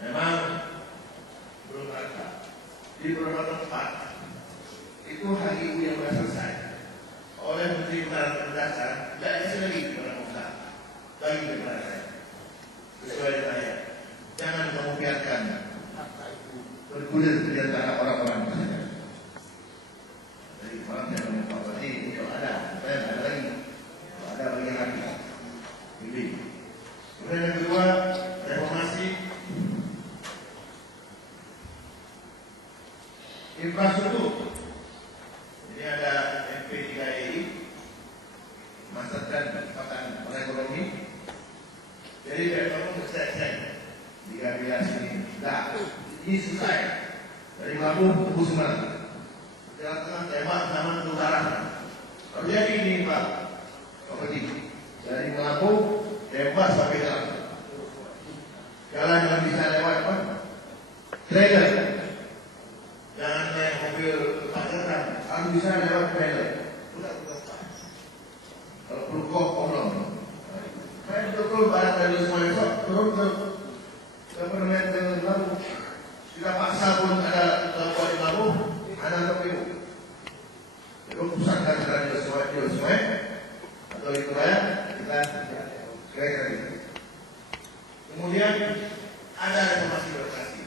Memang belum ada. Di beberapa tempat itu HIU yang sudah selesai oleh Menteri Pendasar, tidak dikasih lagi kepada pemerintah, bagi kepada saya sesuai dengan saya. Jangan kamu biarkan bergulir di antara orang-orang saja. Jadi orang yang membuka berarti itu ada, saya tidak ada lagi, ada bagi lagi. Jadi, kemudian yang kedua, reformasi infrastruktur. Jadi ada MP3I, Masa dan Percepatan Ekonomi. Jadi ekonomi selesai di Gambia sini. Nah, ini selesai dari Lampung ke Sumatera. Jalan tengah tembak sama ke utara. Terjadi ini Pak Kopeti. Dari Lampung tembak sampai jalan. Jalan yang bisa lewat apa? Trailer. Jangan naik mobil pasaran, harus bisa lewat trailer. Kalau perlu kok kolom. Saya betul barang dari semua esok turun ke permen Lampung. Tidak paksa pun ada laporan di Lampung, ada KPU. Itu pusat dari Sungai atau di Surabaya kita kira-kira gitu. Kemudian ada reformasi birokrasi.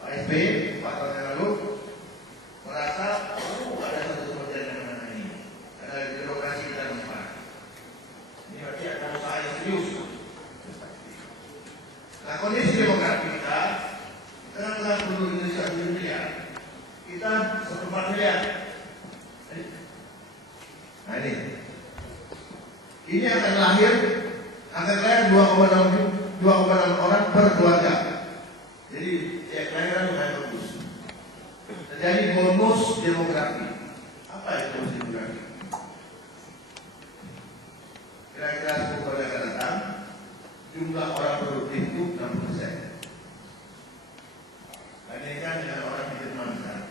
Pak SBY 4 tahun yang lalu merasa ada satu kementerian yang mana ini, ada birokrasi kita tempat. Ini berarti ada usaha yang serius. Nah, kondisi demografi kita telah penduduk Indonesia 7 miliar, kita 1,4 miliar. Nah ini akan lahir 2,6 orang per keluarga. Jadi kelahiran lumayan bagus. Terjadi bonus demografi. Apa itu bonus demografi? Kira-kira 10 tahun yang akan datang, jumlah orang produktif itu 60%. Bandingkan dengan orang di Jerman sekarang.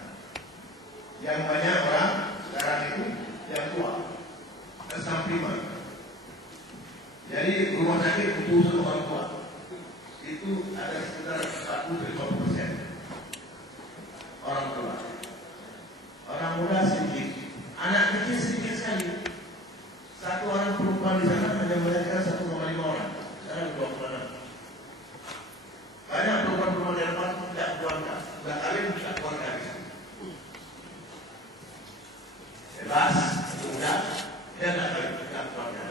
Yang banyak orang sekarang itu yang tua, kesampingan. Jadi rumah sakit butuh orang tua. Itu ada sekitar 40-50% orang tua. Orang muda sedikit, anak kecil sedikit sekali. Satu orang perempuan di sana hanya melahirkan 1,5 orang. Sekarang 26. Banyak perempuan-perempuan di depan tidak keluarga, tidak kawin, tidak keluarga. Bebas, muda, dia tidak kawin, tidak keluarga.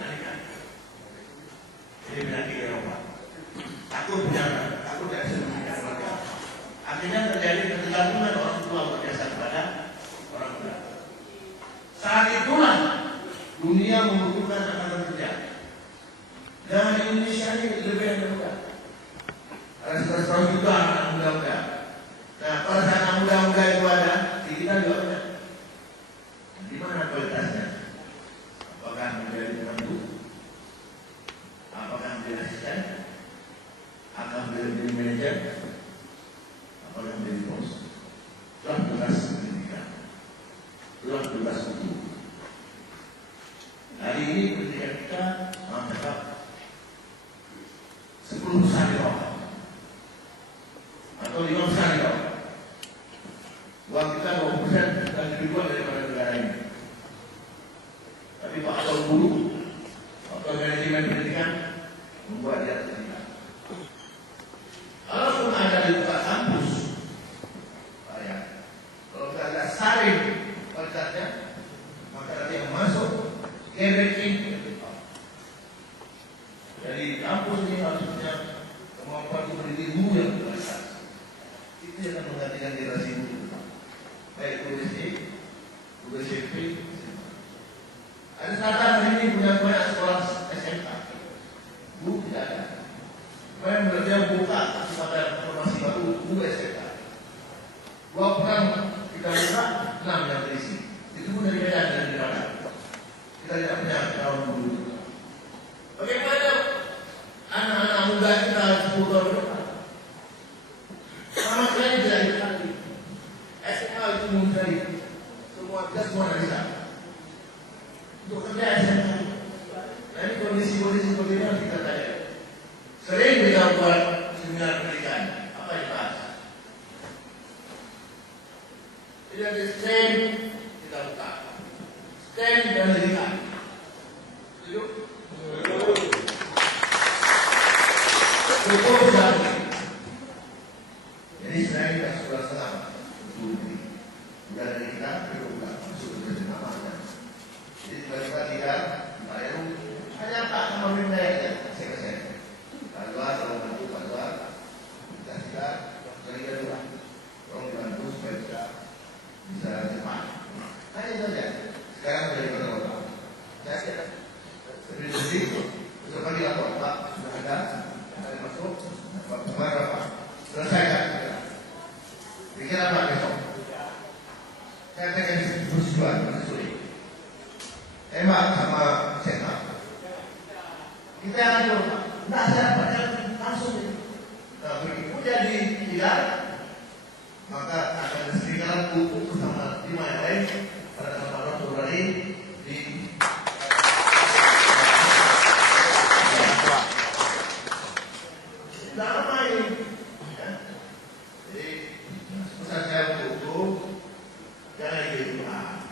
Jadi penyakit Eropa. Takut punya anak, takut tidak bisa memiliki keluarga. Akhirnya terjadi ketergantungan orang tua berjasa kepada orang muda. Saat itulah dunia membutuhkan angkatan kerja. Dan Indonesia ini lebih yang muda. Ada 100 juta anak muda-muda. Nah, pada saat anak muda-muda itu ada, di kita juga banyak. Di mana kualitasnya? Apakah menjadi pembantu? Apakah menjadi asisten? Apakah menjadi manajer? Apakah menjadi bos? Itulah tugas pendidikan. Itulah tugas guru. Hari ini pendidikan kita mencapai 10 besar di bawah atau 5 besar di bawah. Uang kita 20% dan lebih kuat daripada negara ini. Tapi faktor guru, faktor manajemen pendidikan membuat dia tertinggal. Kalaupun ada di buka kampus, kalau kita ada saring kualitasnya, maka nanti yang masuk ranking. Jadi kampus ini harus punya kemampuan untuk mendidik guru yang berkualitas. Itu yang akan menggantikan generasi guru. Baik guru SD, guru SMP. Ada saat hari ini punya banyak sekolah SMK. Guru tidak ada. Kemarin berarti buka pada formasi baru guru SMK. 2 pekan kita buka 6 yang terisi. Itu pun dari Medan dan dari mana? Kita tidak punya calon guru. Bagaimana anak-anak muda kita 10 tahun depan? Sama sekali tidak dikali. SMK itu mencari semua kita semua dari sana. Untuk kerja SMK. Nah ini kondisi seperti ini harus kita tanya. Sering kita buat seminar pendidikan. Apa Jadi ada stand kita buka, stand dan lihat. Setuju? Cukup lagi. Jadi sebenarnya kita sudah setengah. Sudah dari kita buka masuk ke jenama. Jadi tiba-tiba tidak Pak Heru hanya tak sama minta ya saya. Pak Luar kalau bantu Pak Luar kita tidak lagi dua. Tolong bantu supaya bisa cepat. Hanya saja. Sekarang sudah di kota Bapak. Saya kira sendiri besok pagi lapor Pak sudah ada masuk Pak berapa? Selesaikan. Pikir apa besok? Saya akan bersesuaian dengan sulit. Emak sama sehat. Kita akan coba. Tidak ada pada langsung. Nah, begitu jadi tidak, maka akan disediakan buku bersama 5 yang lain pada tanggal 6 Februari di lama ini. Ya. Jadi pesan saya untuk jangan dibuat.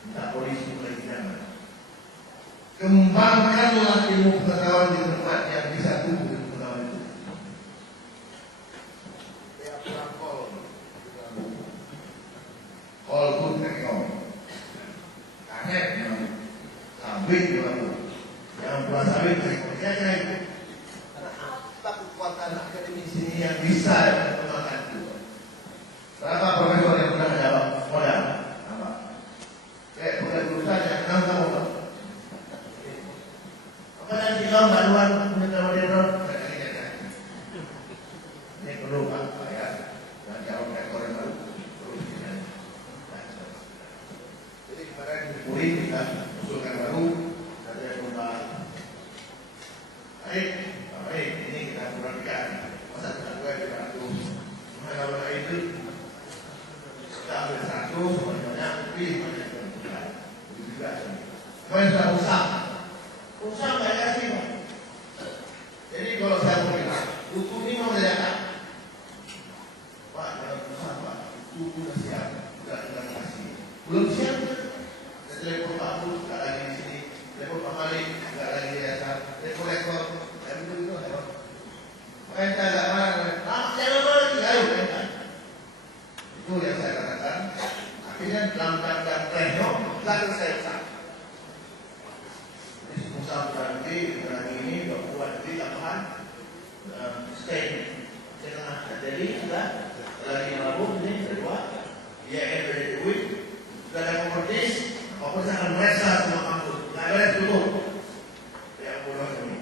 Minta polisi mulai jangan. Kembangkanlah ilmu pengetahuan di tempat yang bisa tumbuh ilmu pengetahuan itu. Ya, kol pun ekonomi. Kaget memang. Sawit memang. Yang buat sawit ekonomi. Ya itu. Karena apa kekuatan akademisi ini yang bisa mengembangkan itu? Berapa profesor yang pernah menjawab modal? Bukan urusan yang nangka modal. Apa nanti kau bantuan pengetahuan modern? Ini perlu Pak ya. Dan calon rektor yang baru. Jadi kemarin Puri kita usulkan baru. Ada yang membahas. Baik, ini kita perhatikan. Masa kita juga kita atur. Kalau itu kita ambil 100, semuanya lebih banyak. Kau sudah usah nggak kasih Pak. Jadi kalau saya mau bilang, buku ini mau menanyakan, Pak jangan usah Pak, buku sudah siap, sudah kasih. Belum siap, saya telepon Pak Abu, nggak lagi di sini, telepon Pak Malik, nggak lagi di asal, telepon rektor, dan itu ya. Makanya saya nggak marah, jangan marah lagi, ayo kan. Itu yang saya katakan. Akhirnya dalam keadaan pleno, lalu saya usah. Usaha berarti ini buat di tambahan stand setengah. Jadi sudah lagi mabuk ini kedua, dia dari duit, sudah ada komodis, maupun saya akan merasa semua kampus. Nggak beres dulu. Yang bodoh ini.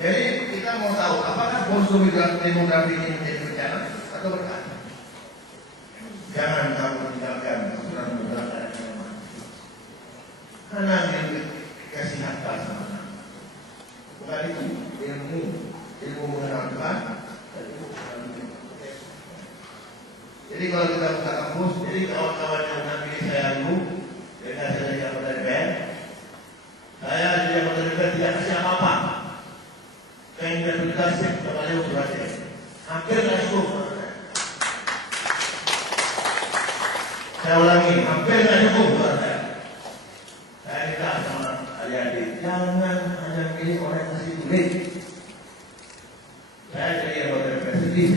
Jadi kita mau tahu apakah bonus demografi ini menjadi bencana atau berkah? Jangan kamu tinggalkan aturan beberapa yang karena dikasih harta sama anak. Bukan itu ilmu mengenal Tuhan dan ilmu mengenal dunia. Jadi kalau kita buka kampus, jadi kawan-kawan yang mengambil saya dulu, dengan saya jadi anggota DPR, saya jadi anggota DPR tidak kasih apa-apa. Saya interpretasi kepada operasi. Hampir tidak cukup. Saya ulangi, hampir tidak cukup buat saya. Saya minta sama adik-adik, jangan hanya milih orang yang kasih duit. Saya jadi anggota DPR sedih.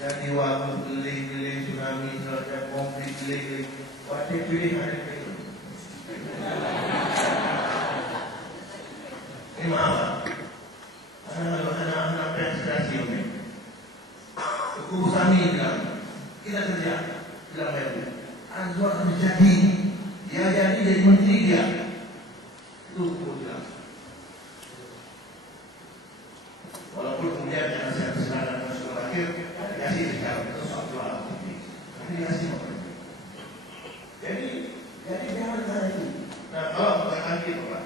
Yang di waktu geling-geling tsunami, selesai konflik geling-geling, wajib pilih hari itu. Ini maaf. Anak-anak prestasi ini. Kubu Sami bilang, kita kerja, bilang baik. Azwar akan jadi, dia jadi menteri dia. Itu kubu bilang. Walaupun kemudian yang saya persilakan ke sekolah akhir, dikasih sekarang itu soal jualan. Tapi dikasih apa? Jadi jangan cara itu. Nah kalau bukan lagi Pak,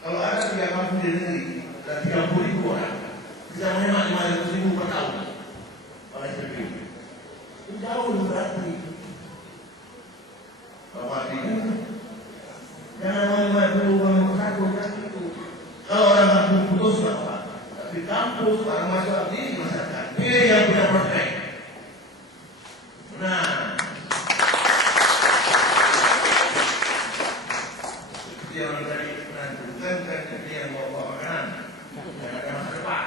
kalau ada 3 kampung di negeri dan 30.000 orang bisa menghemat 500.000 per tahun oleh SPP. Itu jauh lebih berarti. Bapak tidak. Jangan mau 50 orang satu kan itu. Kalau orang kampung putus Bapak, Tapi kampus, para mahasiswa di masyarakat, dia yang punya prospek. Nah, dia orang tadi menentukan kan dia yang bawa makanan dan ada masa depan.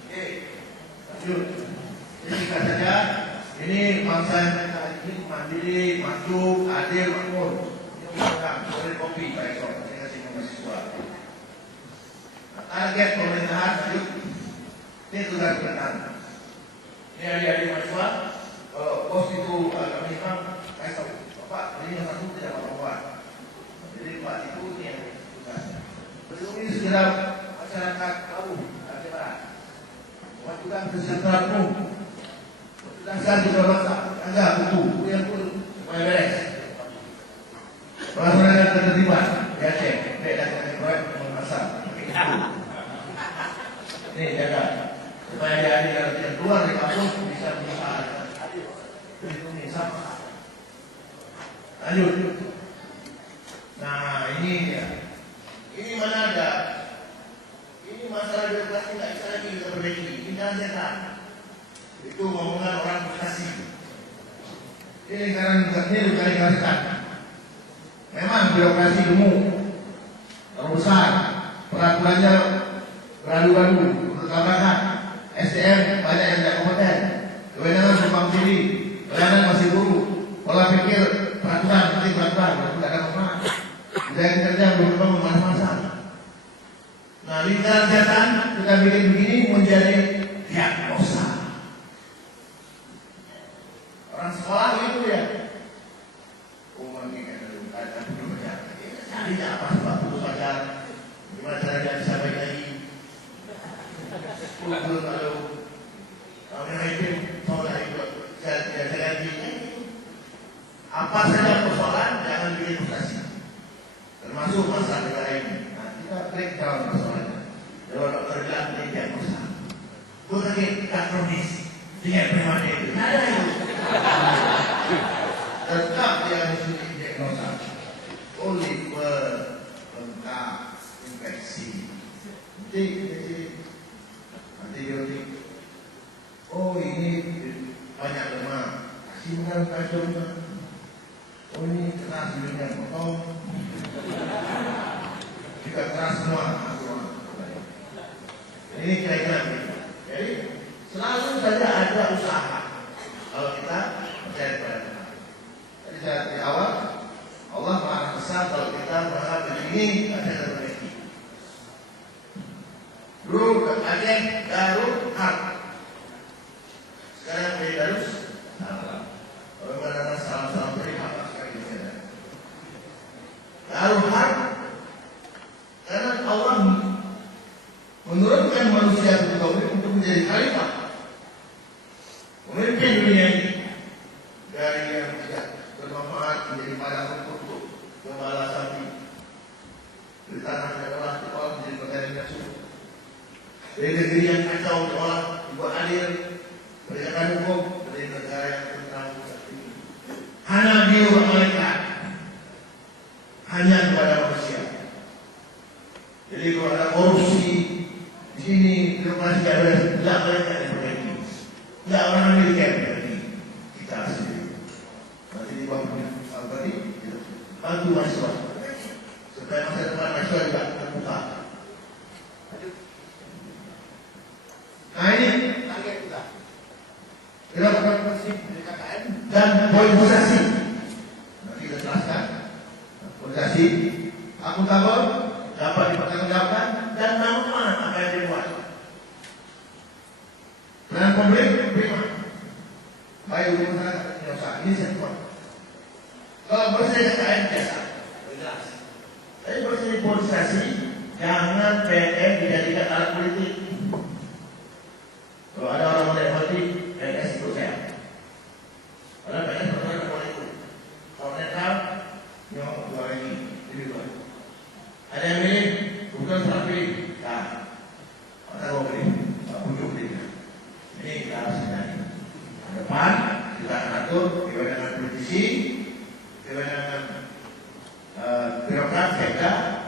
Oke, lanjut. Jadi singkat saja, ini bangsa kita ini mandiri, maju, adil, makmur. Boleh kopi, baik kok. Saya kasih mahasiswa. Target pemerintahan, lanjut. Ini tugas pemerintahan. Ini adik-adik mahasiswa. Kalau bos itu agak menyimpang, saya tahu. Bapak, ini yang satu tidak apa-apa. Jadi Pak itu ini yang tugasnya. Peduli segera masyarakat tahu, bagaimana. Memajukan kesejahteraanmu. Sedangkan juga bangsa, enggak buku yang pun supaya beres. Peraturan ketertiban, ya cek, beda dengan proyek mengasah. Ini jaga supaya dia yang keluar dari kampus bisa berusaha. Ini sama. Lanjut. Nah ini ya, ini mana ada? Ini masalah birokrasi nggak bisa lagi kita perbaiki. Ini jangan setan. Itu ngomongan orang Bekasi. Ini karena ini bukan dikasihkan. Memang birokrasi gemuk, terlalu besar, peraturannya beradu-adu, bertabrakan, SDM banyak yang tidak kompeten, kewenangan tumpang tindih, pelayanan masih buruk, pola pikir peraturan seperti peraturan, tidak ada manfaat, budaya kerja belum berkembang masa-masa. Nah, lingkaran setan kita bikin begini menjadi diagnosa. Orang sekolah itu ya, cari apa sebab putus pacar, gimana caranya bisa baik lagi. Belum kalau yang itu soalnya itu saya ganti. Apa saja persoalan jangan bikin frustasi, termasuk masalah negara ini. Nah, kita break down persoalannya. Kalau dokter bilang ini diagnosa, bukan kita kronis dengan permanen itu. Ada itu. Tetap dia harus diagnosa oleh pelengkap infeksi. Antibiotik. Oh ini banyak lemak. Kasih makan kacau. Oh ini keras hidungnya potong. Juga keras semua. Ini kira-kira. Jadi selalu saja ada usaha. Kalau kita percaya pada Tuhan. Jadi saya di awal Allah Maha Besar kalau kita berharap begini ada terbaiki. Dulu Aceh Darul Harb, sekarang menjadi Darus Salam. Kalau mengatakan salam-salam terima sekali saja. Darul Harb karena Allah menurunkan manusia untuk menjadi khalifah, memimpin dunia ini dari yang tidak bermanfaat menjadi padang rumput, gembala sapi, di tanah yang telah diolah menjadi negara yang suci, dari negeri yang kacau diolah dibuat adil, berdasarkan hukum menjadi negara yang tentram seperti ini. Hanya dia malaikat, hanya kepada manusia. Jadi kalau ada korupsi di sini, birokrasi ada tidak malaikat yang perbaiki, tidak orang Amerika yang perbaiki, kita sendiri. Nanti di bawah tadi bantu mahasiswa supaya masa depan mahasiswa juga terbuka. Nah ini target kita. Dilakukan prinsip dari KKN dan politisasi. Nanti kita jelaskan. Politisasi akuntabel dapat dipertanggungjawabkan dan manfaat apa yang dibuat. Dan pemberi prima. Baik untuk masyarakat ini saya buat. Kalau bersih KKN biasa, jelas. Tapi bersih politisasi, jangan PNS dijadikan alat politik. Kalau ada orang menikmati PNS itu saya. Karena PNS benar-benar boleh itu. Kalau netral, nyok dua lagi, lebih baik. Ada yang milih, bukan salah pilih. Nah, ada mau pilih, bujuk pilih. Ini kita harus hindari. Depan kita akan atur kewenangan politisi, kewenangan birokrasi. praktek kan?